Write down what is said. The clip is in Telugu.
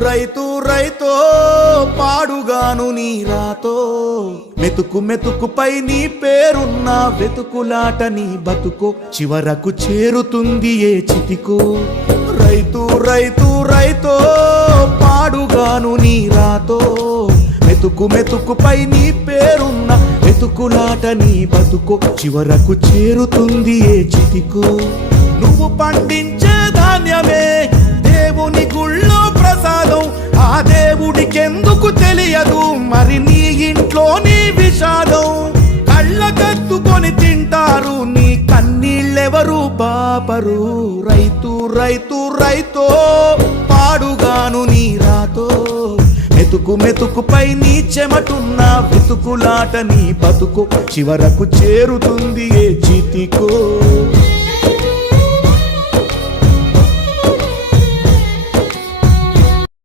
రైతు రైతో పాడుగాను నీ రాతో మెతుకు మెతుకుపై నీ పేరున్న వెతుకులాట నీ బతుకో చివరకు చేరుతుంది ఏ చితికో రైతు రైతు రైతో పాడుగాను నీ రాతో మెతుకు మెతుకుపై నీ పేరున్న వెతుకులాట నీ బతుకో చివరకు చేరుతుంది ఏ చితికో నువ్వు పండించే ధాన్యమే దేవుని గుళ్ళో ప్రసాదం ఆ దేవుడికెందుకు తెలియదు మరి నీ ఇంట్లో నీ విషాదం కళ్ళకత్తుకొని తింటారు నీ కన్నీళ్ళెవరు పాపరు రైతు రైతు రైతో పాడుగాను నీ రాతో మెతుకు మెతుకుపై నీ చెమటున్న వెతుకులాట నీ బతుకు చివరకు చేరుతుంది ఏ చితికో